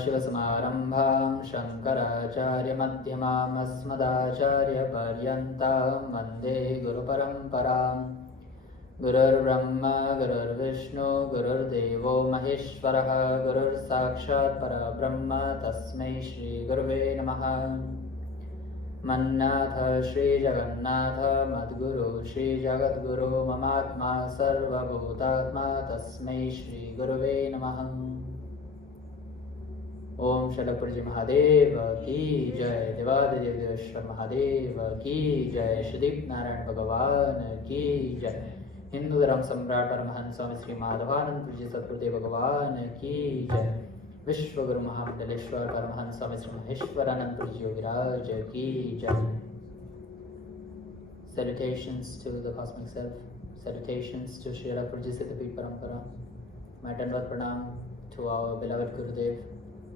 Sadaşivasamarambham Shankaracharya Madhyamam Asmadacharya Paryantam Vande Guru Paramparam Gurur Brahma Gurur Vishnu Gurur Devo Maheshwaraha Gurur Sakshat Parabrahma Tasmai Shri Guruve Namaha Mannatha Shri Jagannatha Madguru Shri Jagadguru Mamatma Sarva Bhutatma Tasmai Shri Guruve Namaha Om Shalapraji Mahadeva Ki Jai Devadeveshwar Mahadeva Ki Jai Shadip Narayan Bhagavan Ki Jai Hindu Dharam Samrat Paramahansa Swami Sri Madhavanand Puji Satgurudeva Bhagavan Ki Jai Vishwaguru Mahamandaleshwar Paramahansa Swami Sri Maheshwaranand Puji Yogi Ki Jai. Salutations to the Cosmic Self. Salutations to Sri Guruji Siddhapi Parampara. My Dandavat Pranam to our beloved Gurudev,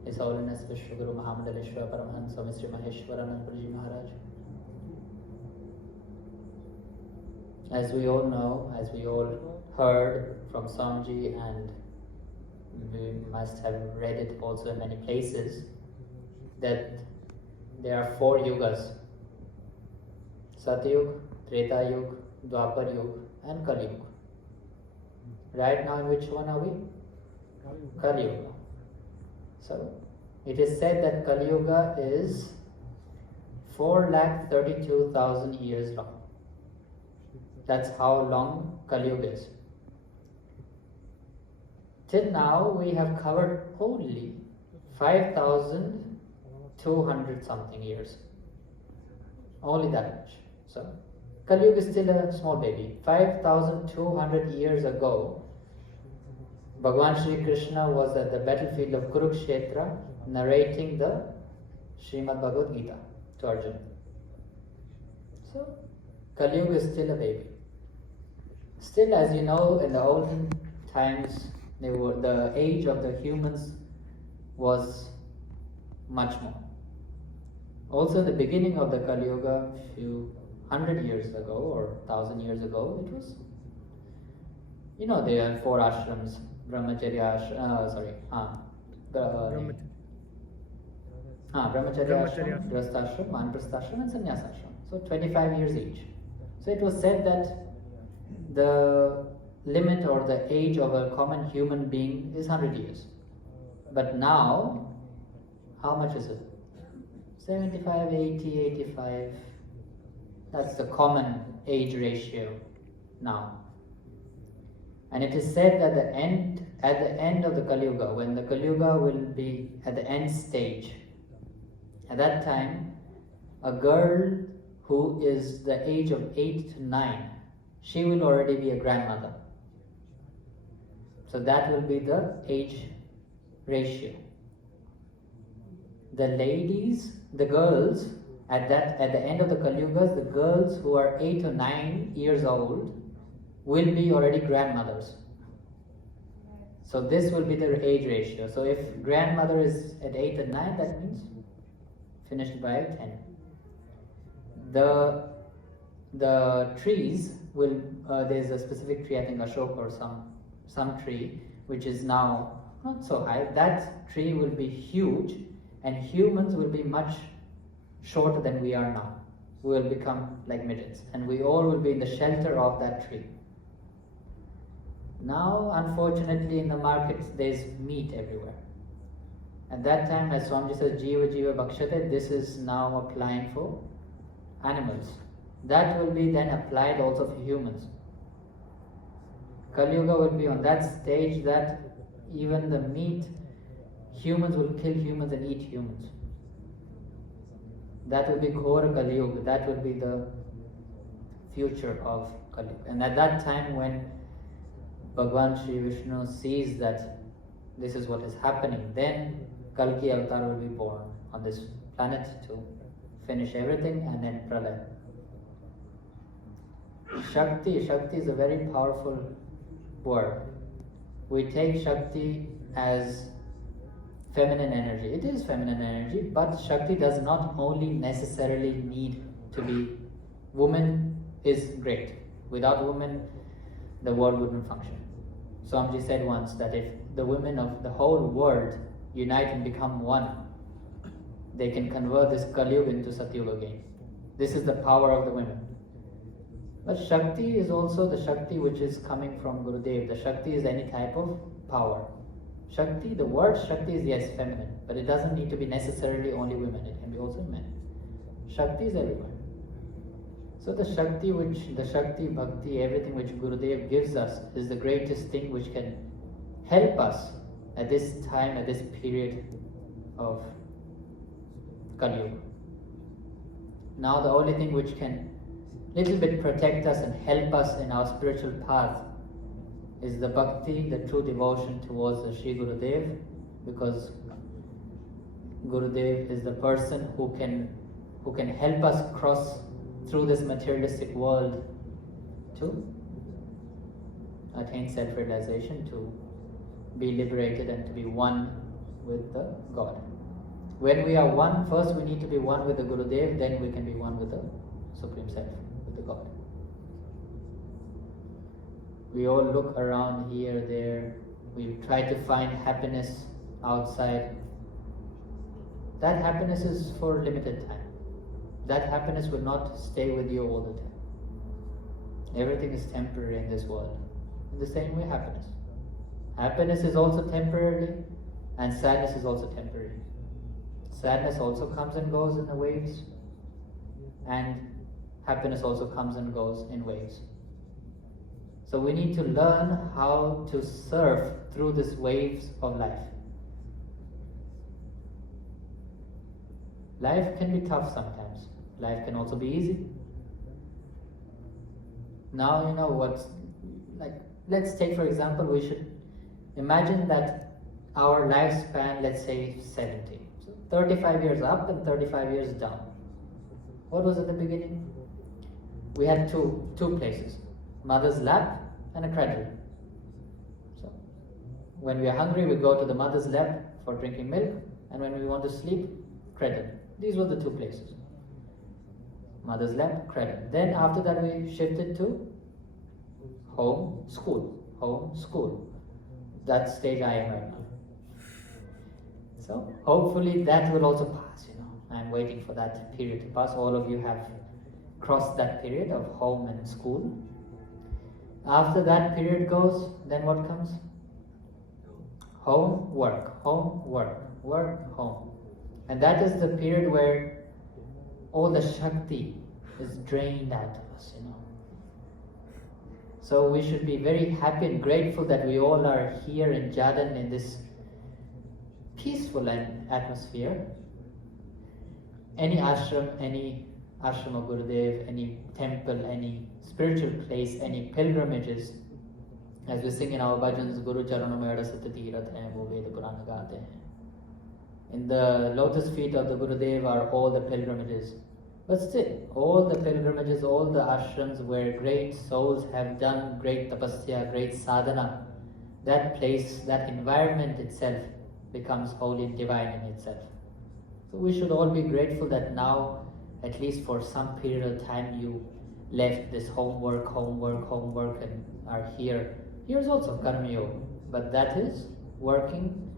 His Holiness Vishwaguru Mahamandaleshwar Paramahansa Swami Sri Maheshwaranand Puji Maharaj. As we all know, as we all heard from Swamiji, and we must have read it also in many places, that there are 4 yugas: Satyug, Treta Yug, Dwapar Yug and Kali Yug. Right now in which one are we? Kali Yuga. So it is said that Kali Yuga is 432,000 years long. That's how long Kali Yuga is. Till now we have covered only 5,200 something years. Only that much. So Kali Yuga is still a small baby. 5,200 years ago, Bhagavan Shri Krishna was at the battlefield of Kurukshetra narrating the Srimad Bhagavad Gita to Arjuna. So Kali Yuga is still a baby. Still, as you know, in the olden times, the age of the humans was much more. Also, in the beginning of the Kali Yuga, few 100 years ago or 1,000 years ago, it was, there are 4 ashrams: Brahmacharya ashram, Grihastha ashram, Vanprastha ashram and Sannyasa ashram. So 25 years each. So it was said that the limit or the age of a common human being is 100 years. But now, how much is it? 75, 80, 85. That's the common age ratio now. And it is said that at the end of the Kali Yuga, when the Kali Yuga will be at the end stage, at that time, a girl who is the age of 8 to 9, she will already be a grandmother. So that will be the age ratio. The ladies, the girls, at the end of the Kali Yuga, the girls who are 8 or 9 years old will be already grandmothers. So this will be the age ratio. So if grandmother is at 8 and 9, that means finished by 10. The trees will, there's a specific tree, I think Ashok or some tree, which is now not so high. That tree will be huge, and humans will be much shorter than we are now. We will become like midgets, and we all will be in the shelter of that tree. Now, unfortunately, in the markets, there's meat everywhere. At that time, as Swamiji says, Jiva Jiva Bhakshate, this is now applying for animals. That will be then applied also for humans. Kali Yuga will be on that stage that even the meat, humans will kill humans and eat humans. That will be Ghora Kali Yuga. That will be the future of Kali Yuga. And at that time, when Bhagavan Shri Vishnu sees that this is what is happening, then Kalki Avatar will be born on this planet to finish everything, and then Pralaya. Shakti is a very powerful word. We take Shakti as feminine energy. It is feminine energy, but Shakti does not only necessarily need to be, woman is great. Without women, the world wouldn't function. Swamiji said once that if the women of the whole world unite and become one, they can convert this Kali-yuga into Satyuga again. This is the power of the women. But Shakti is also the Shakti which is coming from Gurudev. The Shakti is any type of power. Shakti, the word Shakti is yes, feminine, but it doesn't need to be necessarily only women, it can be also men. Shakti is everywhere. So the Shakti, Bhakti, everything which Gurudev gives us is the greatest thing which can help us at this time, at this period of Kali-yuga. Now the only thing which can little bit protect us and help us in our spiritual path is the Bhakti, the true devotion towards the Sri Gurudev, because Gurudev is the person who can help us cross through this materialistic world to attain self-realization, to be liberated and to be one with the God. When we are one, first we need to be one with the Gurudev, then we can be one with the Supreme Self, with the God. We all look around here, there, we try to find happiness outside. That happiness is for a limited time. That happiness will not stay with you all the time. Everything is temporary in this world. In the same way, happiness. Happiness is also temporary, and sadness is also temporary. Sadness also comes and goes in the waves, and happiness also comes and goes in waves. So we need to learn how to surf through these waves of life. Life can be tough sometimes. Life can also be easy. Now you know what, let's take for example, we should imagine that our lifespan, let's say 70. So 35 years up and 35 years down. What was at the beginning? We had two places, mother's lap and a cradle. So when we are hungry, we go to the mother's lap for drinking milk, and when we want to sleep, cradle. These were the two places. Mother's lap, cradle. Then after that we shifted to home, school. Home, school. That stage I am right now. So hopefully that will also pass, I'm waiting for that period to pass. All of you have crossed that period of home and school. After that period goes, then what comes? Home, work, work, home. And that is the period where all the Shakti is drained out of us, So we should be very happy and grateful that we all are here in Jadan in this peaceful atmosphere. Any ashram of Gurudev, any temple, any spiritual place, any pilgrimages, as we sing in our bhajans, Guru Charano Meda Satatirat hai, wo Veda Purana gaate hain. In the lotus feet of the Gurudev are all the pilgrimages. But still, all the pilgrimages, all the ashrams where great souls have done great tapasya, great sadhana, that place, that environment itself becomes holy and divine in itself. So we should all be grateful that now, at least for some period of time, you left this homework and are here. Here's also karma yoga, but that is working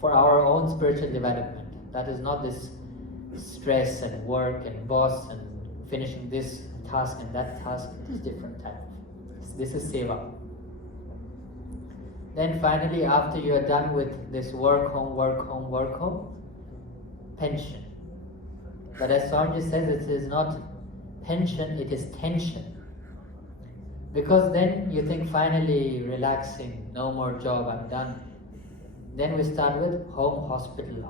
for our own spiritual development. That is not this stress and work and boss and finishing this task and that task. It is different type. This is seva. Then finally, after you are done with this work home, pension. But as Swamiji says, it is not pension, it is tension. Because then you think finally relaxing, no more job, I'm done. Then we start with home hospital.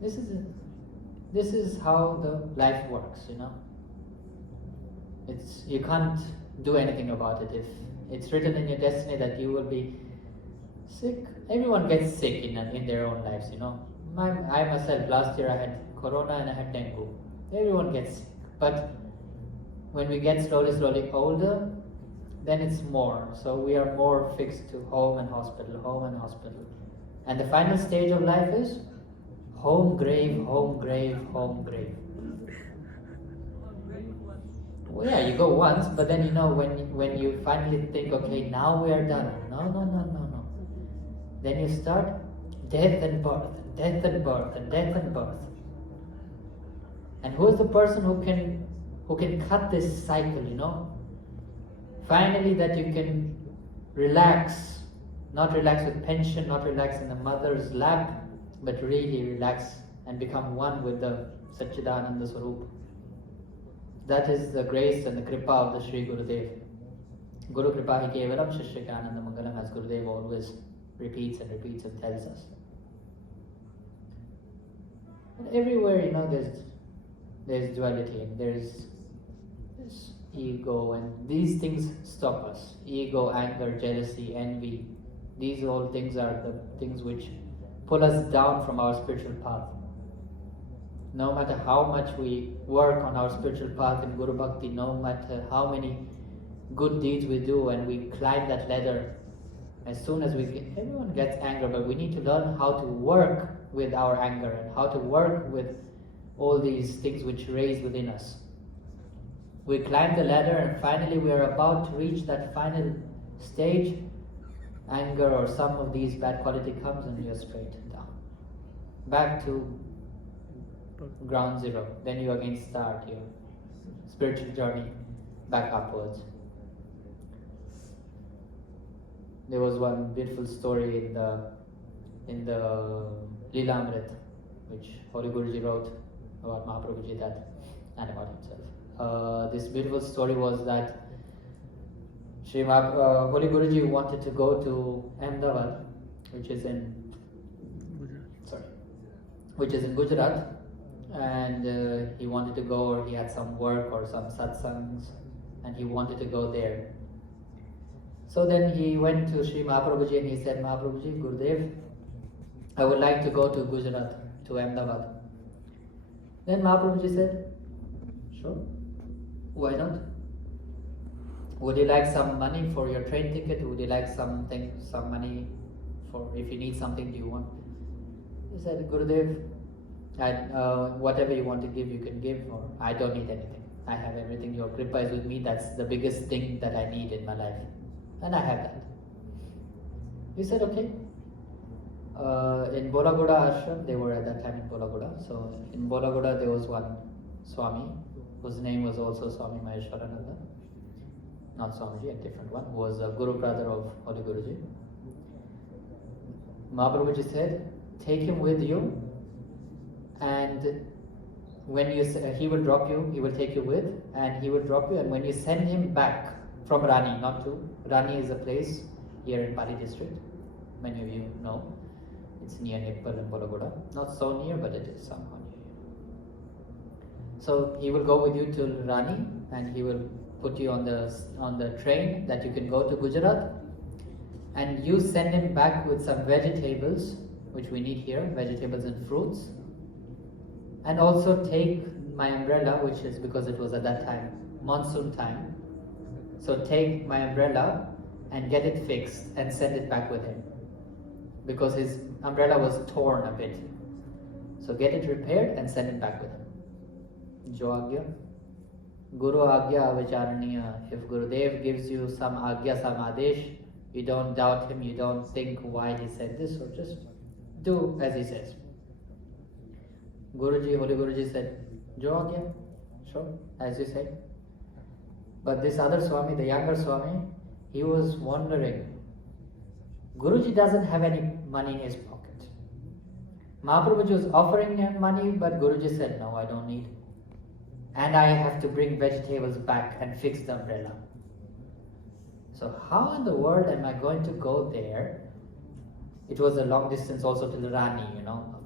This is how the life works, You can't do anything about it. If it's written in your destiny that you will be sick, everyone gets sick in their own lives, I myself, last year I had corona and I had dengue. Everyone gets sick. But when we get slowly older, then it's more. So we are more fixed to home and hospital. And the final stage of life is home grave. Well, yeah, you go once, but then when you finally think, okay, now we are done. No. Then you start death and birth, death and birth, and death and birth. And who is the person who can cut this cycle? Finally, that you can relax, not relax with pension, not relax in the mother's lap, but really relax and become one with the Satchidananda Swarup. That is the grace and the kripa of the Sri Gurudev. Guru kripa hi kevalam shishyakananda mangalam, as Gurudev always repeats and tells us. And everywhere, there's duality, and there's ego, and these things stop us. Ego, anger, jealousy, envy. These all things are the things which pull us down from our spiritual path. No matter how much we work on our spiritual path in Guru Bhakti, no matter how many good deeds we do and we climb that ladder, as soon as everyone gets anger, but we need to learn how to work with our anger and how to work with all these things which raise within us. We climb the ladder and finally we are about to reach that final stage. Anger or some of these bad quality comes and you're straight down. Back to ground zero. Then you again start your spiritual journey back upwards. There was one beautiful story in the Leela Amrit, which Holy Guruji wrote about Mahâprabhuji and about himself. This beautiful story was that Holy Guruji wanted to go to Ahmedabad, which is in Gujarat, and he wanted to go, or he had some work or some satsangs, and he wanted to go there. So then he went to Sri Mahâprabhuji and he said, Mahâprabhuji, Gurudev, I would like to go to Gujarat, to Ahmedabad. Then Mahâprabhuji said, sure, why not? Would you like some money for your train ticket? Would you like some money for if you need something, do you want? He said, Gurudev, whatever you want to give, you can give, or I don't need anything. I have everything. Your kripa is with me. That's the biggest thing that I need in my life. And I have that. He said, okay. In Bolagoda ashram, they were at that time in Bolagoda. So in Bolagoda there was one Swami, whose name was also Swami Maheshwarananda. Not Swamiji, a different one, who was a Guru brother of Holy Guruji. Mahâprabhuji said, take him with you, and when he will drop you, he will take you with, and he will drop you, and when you send him back from Rani, Rani is a place here in Pali district, many of you know, it's near Nippal and Bolagoda, not so near, but it is somehow near. So he will go with you to Rani, and he will put you on the train that you can go to Gujarat, and you send him back with some vegetables, which we need here, vegetables and fruits, and also take my umbrella, which is, because it was at that time monsoon time, so take my umbrella and get it fixed and send it back with him, because his umbrella was torn a bit. So get it repaired and send it back with him. Jo agya Guru agya avicharaniya. If Gurudev gives you some agya, some adesh, you don't doubt him, you don't think why he said this, or just do as he says. Holy Guruji said, Jo agya, sure, as you say. But this other Swami, the younger Swami, he was wondering, Guruji doesn't have any money in his pocket. Mahâprabhuji was offering him money, but Guruji said, no, I don't need. And I have to bring vegetables back and fix the umbrella. So how in the world am I going to go there? It was a long distance also to the Rani,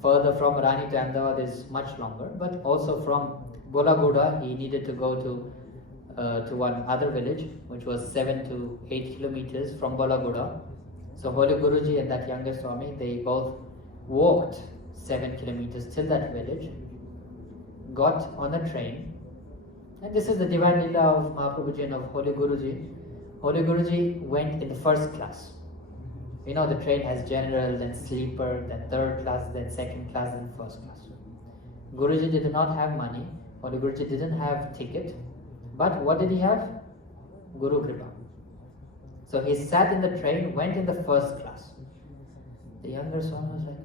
Further from Rani to Ahmedabad is much longer, but also from Bolagoda, he needed to go to one other village, which was 7 to 8 kilometers from Bolagoda. So Holy Guruji and that younger Swami, they both walked 7 kilometers till that village, got on a train, and this is the divine Leela of Mahâprabhuji and of Holy Guruji. Holy Guruji went in the first class. The train has general, then sleeper, then third class, then second class, then first class. Guruji did not have money. Holy Guruji didn't have ticket. But what did he have? Guru Kripa. So he sat in the train, went in the first class. The younger Swami was like,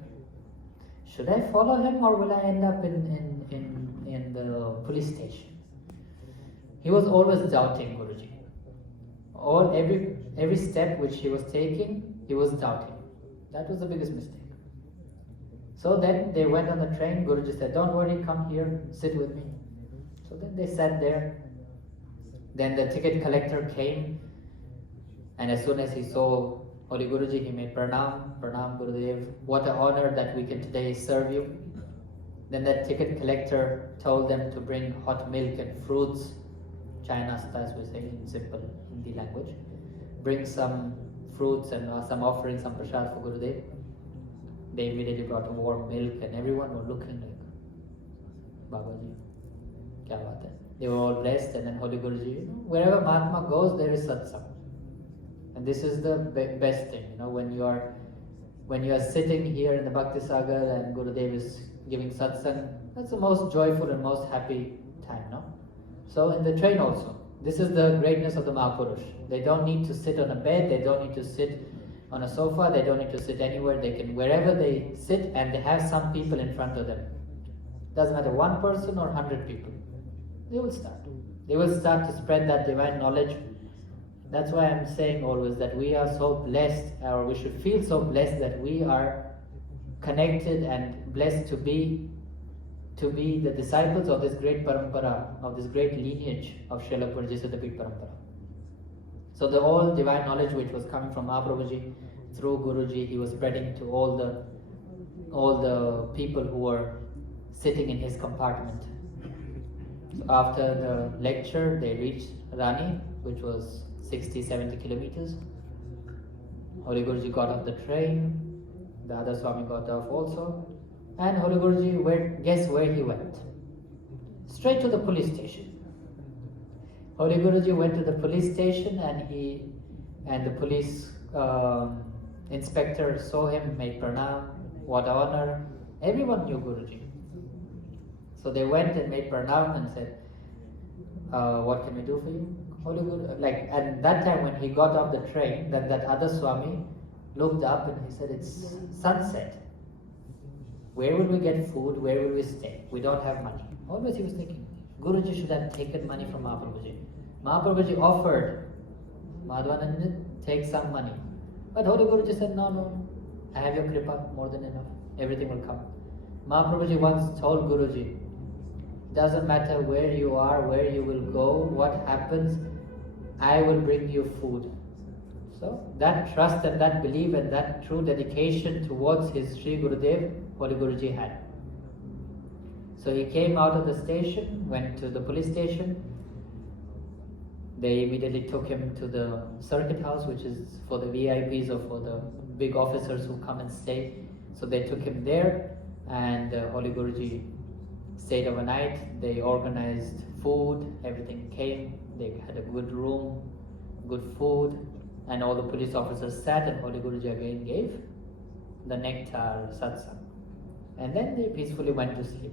should I follow him or will I end up in the police station? He was always doubting Guruji. Every step which he was taking, he was doubting. That was the biggest mistake. So then they went on the train. Guruji said, don't worry, come here, sit with me. So then they sat there. Then the ticket collector came, and as soon as he saw Holy Guruji, he made pranam, pranam Gurudev. What an honor that we can today serve you. Then that ticket collector told them to bring hot milk and fruits, China as we say in simple Hindi language. Bring some fruits and some offerings, some prasad for Gurudev. They immediately brought warm milk and everyone were looking like, Babaji, kya baat hai? They were all blessed, and then Holy Guruji, wherever Mahatma goes, there is Satsang. And this is the best thing, when you are sitting here in the Bhakti Sagar and Gurudev is giving Satsang, that's the most joyful and most happy time, no? So in the train also, this is the greatness of the Mahapurush. They don't need to sit on a bed, they don't need to sit on a sofa, they don't need to sit anywhere, they can, wherever they sit, and they have some people in front of them. Doesn't matter, one person or 100 people. They will start. They will start to spread that divine knowledge. That's why I'm saying always that we are so blessed, or we should feel so blessed that we are connected and blessed to be the disciples of this great parampara, of this great lineage of Srila Purji Siddhapit parampara. So the all divine knowledge which was coming from Mahâprabhuji through Guruji, he was spreading to all the people who were sitting in his compartment. So after the lecture, they reached Rani, which was 60-70 kilometers. Holy Guruji got off the train, the other Swami got off also, and Holy Guruji, guess where he went? Straight to the police station. Holy Guruji went to the police station, and the police inspector saw him, made pranam, what honor. Everyone knew Guruji. So they went and made pranam and said, what can we do for you? Holy Guru, and that time when he got off the train, that other Swami looked up and he said, it's sunset. Where will we get food? Where will we stay? We don't have money. Always he was thinking, Guruji should have taken money from Mahâprabhuji. Mahâprabhuji offered, Madhvananda, take some money. But Holy Guruji said, no, I have your kripa, more than enough. Everything will come. Mahâprabhuji once told Guruji, doesn't matter where you are, where you will go, what happens, I will bring you food. So that trust and that belief and that true dedication towards his Sri Gurudev, Holy Guruji had. So he came out of the station, went to the police station. They immediately took him to the circuit house, which is for the VIPs or for the big officers who come and stay. So they took him there, and Holy Guruji stayed overnight. They organized food, everything came. They had a good room, good food, and all the police officers sat, and Holy Guruji again gave the nectar, satsang. And then they peacefully went to sleep.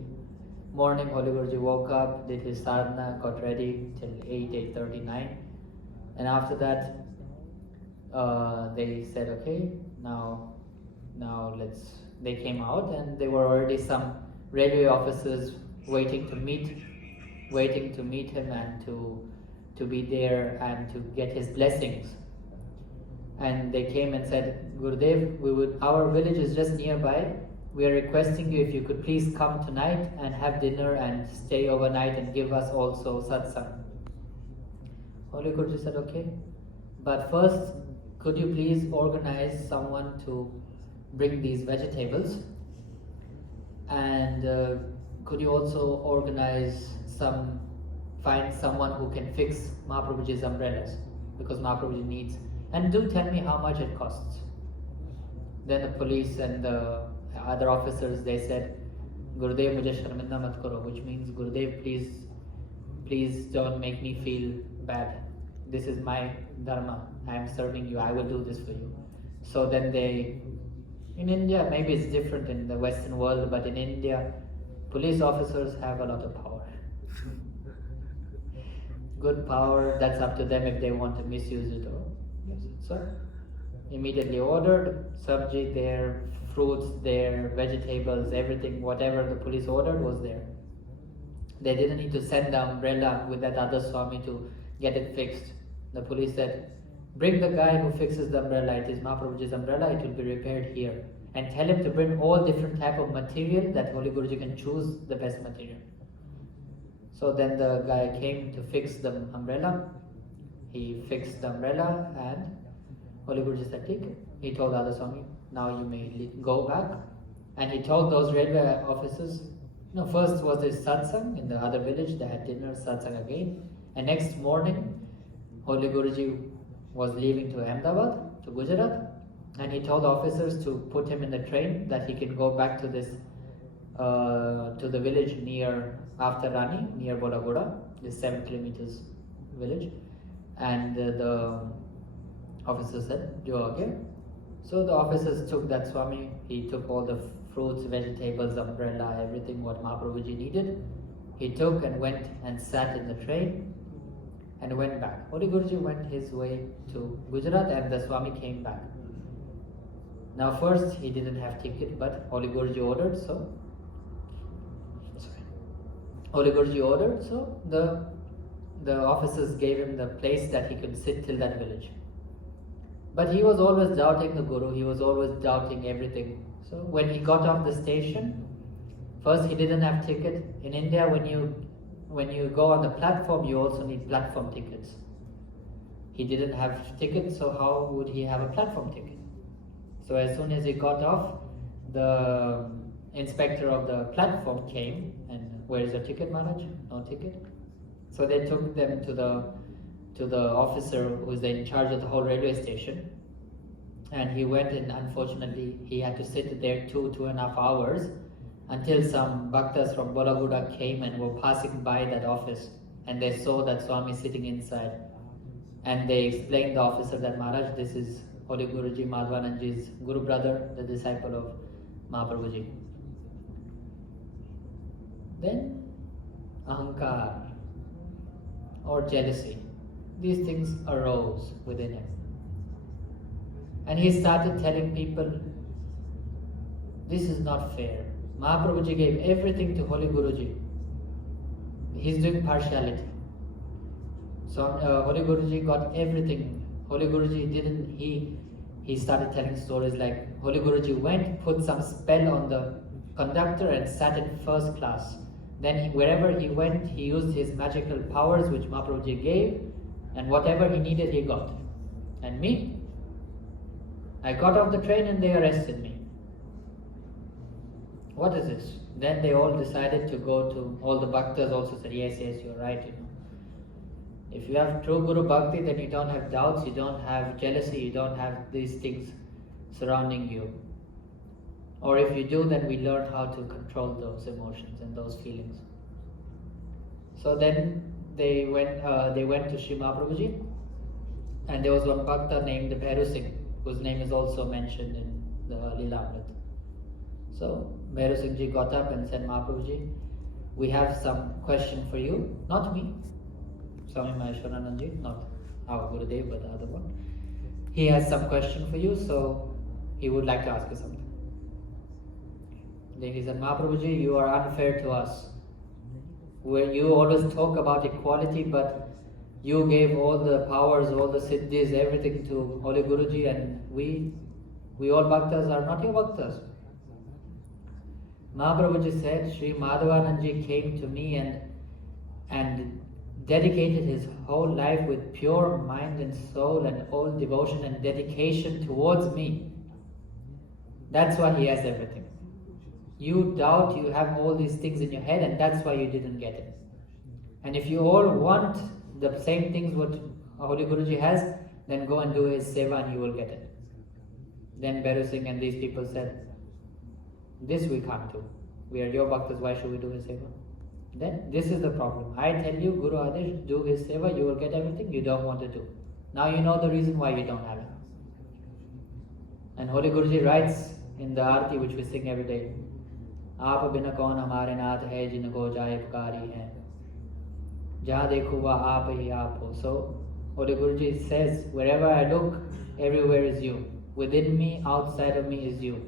Morning, Holy Guruji woke up, did his sadhana, got ready till 8:39. And after that, they said, okay, now they came out, and there were already some railway officers waiting to meet him and to be there and to get his blessings. And they came and said, Gurudev, our village is just nearby. We are requesting you if you could please come tonight and have dinner and stay overnight and give us also satsang. Holy Guruji said, okay, but first, could you please organize someone to bring these vegetables, and could you also find someone who can fix Mahâprabhuji's umbrellas, because Mahâprabhuji needs, and do tell me how much it costs. Then the police and the other officers, they said, Gurudev mujhe sharminda mat karo, which means, Gurudev, please don't make me feel bad. This is my dharma. I am serving you. I will do this for you. So then in India, maybe it's different in the Western world, but in India, police officers have a lot of power. good power, that's up to them if they want to misuse it or use it. So immediately ordered, sabji there, fruits there, vegetables, everything, whatever the police ordered was there. They didn't need to send the umbrella with that other Swami to get it fixed. The police said, bring the guy who fixes the umbrella, it is Mahâprabhuji's umbrella, it will be repaired here. And tell him to bring all different type of material that Holy Guruji can choose the best material. So then the guy came to fix the umbrella. He fixed the umbrella and Holy Guruji said, "Take it." He told the other Swami, now you may go back. And he told those railway officers, first was this Satsang in the other village, they had dinner, Satsang again. And next morning, Holy Guruji was leaving to Ahmedabad, to Gujarat, and he told the officers to put him in the train that he can go back to this, to the village near after Rani, near Bodagoda, this 7 kilometers village. And the officer said, "You are okay?" So the officers took that Swami, he took all the fruits, vegetables, umbrella, everything what Mahâprabhuji needed. He took and went and sat in the train and went back. Holy Guruji went his way to Gujarat and the Swami came back. Now first he didn't have ticket, but Holy Guruji ordered, so the officers gave him the place that he could sit till that village. But he was always doubting the Guru, he was always doubting everything. So when he got off the station, first he didn't have ticket. In India, when you go on the platform, you also need platform tickets. He didn't have ticket, so how would he have a platform ticket? So as soon as he got off, the inspector of the platform came and, "Where is your ticket, Maharaj?" "No ticket." So they took them to the officer who is in charge of the whole railway station, and he went, and unfortunately he had to sit there 2.5 hours until some bhaktas from Bolaguda came and were passing by that office, and they saw that Swami sitting inside, and they explained the officer that, "Maharaj, this is Holy Guruji, Madhvananji's Guru brother, the disciple of Mahâprabhuji." Then ahankar or jealousy, these things arose within him. And he started telling people, this is not fair. Mahâprabhuji gave everything to Holy Guruji. He's doing partiality. So Holy Guruji got everything. Holy Guruji didn't, he started telling stories like Holy Guruji went, put some spell on the conductor and sat in first class. Then wherever he went, he used his magical powers which Mahâprabhuji gave, and whatever he needed, he got. And me, I got off the train and they arrested me. What is this? Then they all decided to go to, all the bhaktas also said, yes, you're right. If you have true Guru Bhakti, then you don't have doubts, you don't have jealousy, you don't have these things surrounding you. Or if you do, then we learn how to control those emotions and those feelings. So then they went to Sri Mahâprabhuji, and there was one bhakta named Bhairu Singh, whose name is also mentioned in the Leela Amrit. So Bhairu Singh ji got up and said, "Mahâprabhuji, we have some question for you." Not me, Swami Maheshwaranand ji, not our Gurudev, but the other one. He has some question for you, so he would like to ask you something. Then he said, "Mahâprabhuji, you are unfair to us. Where you always talk about equality, but you gave all the powers, all the siddhis, everything to Holy Guruji, and we all bhaktas are not your bhaktas." Mahâprabhuji said, Sri Madhavananji came to me and dedicated his whole life with pure mind and soul and all devotion and dedication towards me. That's why he has everything. You doubt, you have all these things in your head, and that's why you didn't get it. And if you all want the same things what Holy Guruji has, then go and do his seva and you will get it. Then Bhairu Singh and these people said, "This we can't do. We are your bhaktas, why should we do his seva?" Then this is the problem. I tell you, Guru Adesh, do his seva, you will get everything you don't want to do. Now you know the reason why you don't have it. And Holy Guruji writes in the Arti which we sing every day, "Aap bina kaun hamare nath hai, jinko jaya PUKARI hai." Jaha dekhu wa aap hi aap ho. So Holy Guruji says, wherever I look, everywhere is you. Within me, outside of me is you.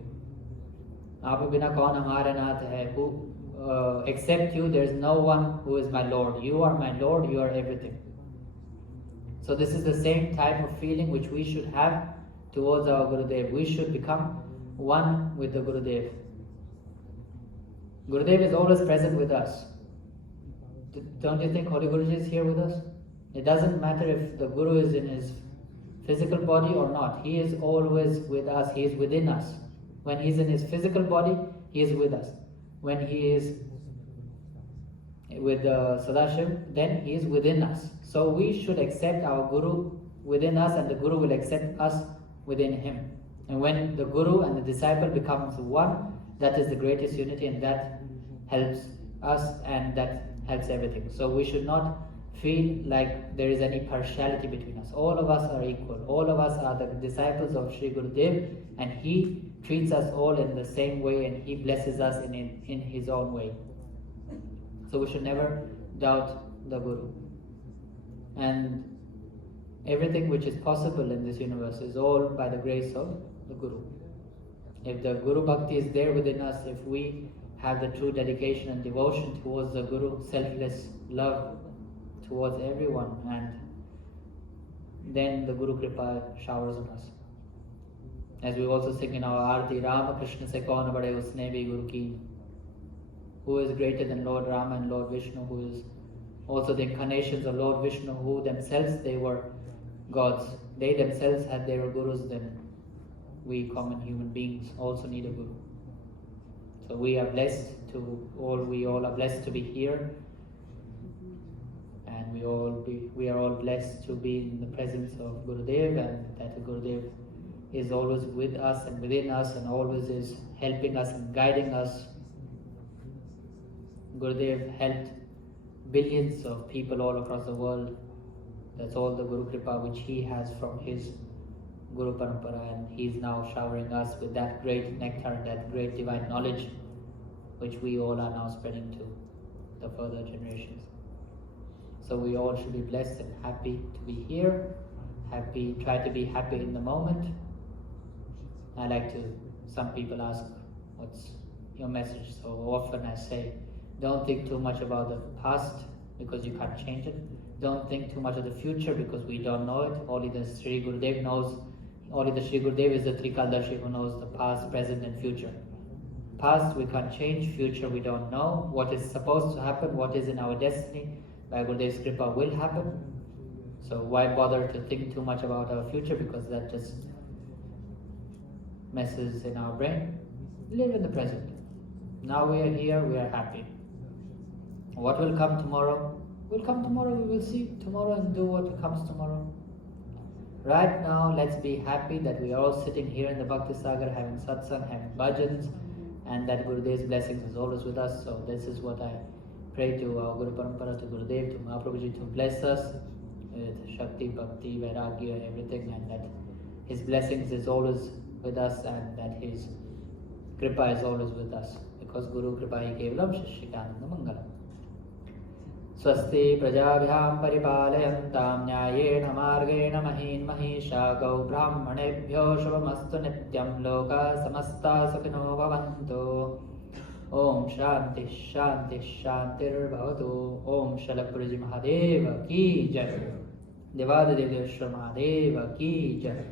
Aap bina kaun hamare nath hai. Who except you, there is no one who is my Lord. You are my Lord, you are everything. So this is the same type of feeling which we should have towards our Gurudev. We should become one with the Gurudev. Gurudev is always present with us. Don't you think Holy Guruji is here with us? It doesn't matter if the Guru is in his physical body or not. He is always with us. He is within us. When he is in his physical body, he is with us. When he is with Sadashiv, then he is within us. So we should accept our Guru within us, and the Guru will accept us within him. And when the Guru and the disciple becomes one, that is the greatest unity, and that helps us and that helps everything. So we should not feel like there is any partiality between us. All of us are equal. All of us are the disciples of Sri Gurudev, and he treats us all in the same way, and he blesses us in his own way. So we should never doubt the Guru. And everything which is possible in this universe is all by the grace of the Guru. If the Guru Bhakti is there within us, if we have the true dedication and devotion towards the Guru, selfless love towards everyone, and then the Guru Kripa showers on us. As we also sing in our Arti, Rama Krishna se kaun bade usne bhi Guru ki. Who is greater than Lord Rama and Lord Vishnu, who is also the incarnations of Lord Vishnu, who themselves they were gods. They themselves had their gurus. Then we common human beings also need a guru. So we are blessed we all are blessed to be here, and we are all blessed to be in the presence of Gurudev, and that Gurudev is always with us and within us, and always is helping us and guiding us. Gurudev helped billions of people all across the world. That's all the Guru Kripa which he has from his Guru Parampara, and he is now showering us with that great nectar and that great divine knowledge which we all are now spreading to the further generations. So we all should be blessed and happy to be here. Try to be happy in the moment. Some people ask, what's your message? So often I say, don't think too much about the past because you can't change it. Don't think too much of the future because we don't know it. Only the Sri Gurudev knows. Only the Sri Gurudev is the Trikaldarshi who knows the past, present and future. Past we can't change, future we don't know. What is supposed to happen, what is in our destiny, by Gurudev's Kripa will happen. So why bother to think too much about our future, because that just messes in our brain. Live in the present. Now we are here, we are happy. What will come tomorrow? Will come tomorrow, we will see tomorrow and do what comes tomorrow. Right now, let's be happy that we are all sitting here in the Bhakti Sagar, having Satsang, having bhajans, and that Gurudev's blessings is always with us. So this is what I pray to our Guru Parampara, to Gurudev, to Mahâprabhuji, to bless us with Shakti, Bhakti, Vairagya, everything, and that his blessings is always with us, and that his Kripa is always with us, because Guru Kripa hi kevalam Shishyikananda Mangalam. Swasti prajabhyam paripalayantam nyayena margena mahin mahisha gau brahmanebhyo shubhamastu nityam loka samasta sukhino bhavantu. Om Shanti Shanti Shantir Bhavatu. Om Shalakguruji Mahadeva ki jai. Devada Deveshwar Mahadeva ki jai.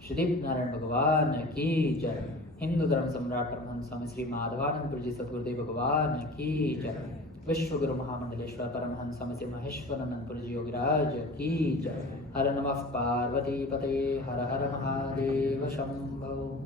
Shri Narayan Bhagavan ki jai. Hindu Dharma Samrat Paramahansa Swami Sri Madhavanand Purji Sadgurudev Bhagavan ki jai. Vishwaguru Mahamandeleshwar Paramahansa Swami Sri Maheshwaranand Purji Yogiraj ki jai. Har Namah Parvati Pate Har Har Mahadeva Shambho.